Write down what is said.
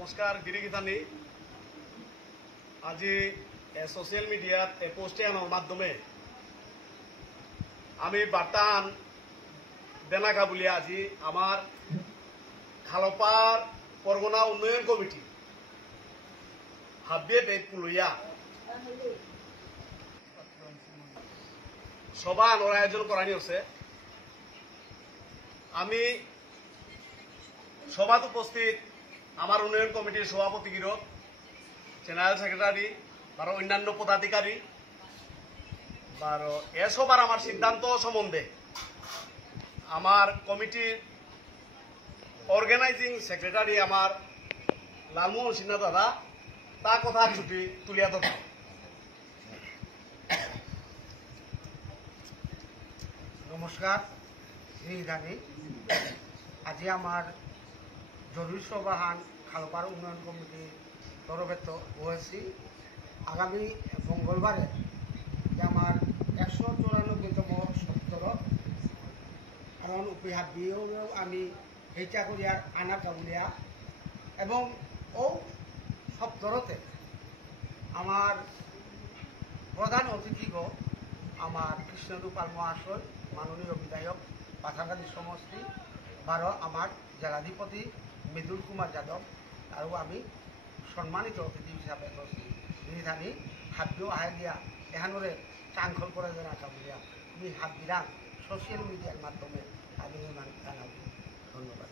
নমস্কাৰ গিৰিগিতানি আজি সোশ্যাল মিডিয়াত পোস্টে আনার মাধ্যমে আমি বার্তান দেনাকা বলি আজি আমার খালপার পরগনা উন্নয়ন কমিটি হাবিয়ে বেদ পুলইয়া সভা আনোর আয়োজন করানি হচ্ছে। আমি সভাত উপস্থিত আমার উন্নয়ন কমিটির সভাপতি গিরক জেনারেল সেক্রেটারি বা অন্যান্য পদাধিকারী বা এ সবার আমার সিদ্ধান্ত সম্বন্ধে আমার কমিটির অর্গানাইজিং সেক্রেটারি আমার লালমোহন সিনহা দাদা তা কথা ছুটি তুলিয়া ধরব। নমস্কার গিরিগিতানি আজি আমার জরুরি সভাহান খালপার উন্নয়ন কমিটি তরফেত হয়েছি। আগামী মঙ্গলবারে আমার 194তম সপ্তর কারণ উপিহাত দিয়েও আমি হেচা করিয়ার আনা কাবুলিয়া এবং ও সপ্তরতে আমার প্রধান অতিথি আমার কৃষ্ণরূপাল মহাশয় মাননীয় বিধায়ক পাথারকান্দি সমষ্টি বারো আমার জেলাধিপতি মৃদুল কুমার যাদব আর আমি সম্মানিত অতিথি হিসাবে গিরিগিতানি হাবিও আহাই দিয়া এখানরে চাংখল করে জানা বলিয়া আমি হাত বিরাং সোশ্যাল মিডিয়ার মাধ্যমে আমি জানাব। ধন্যবাদ।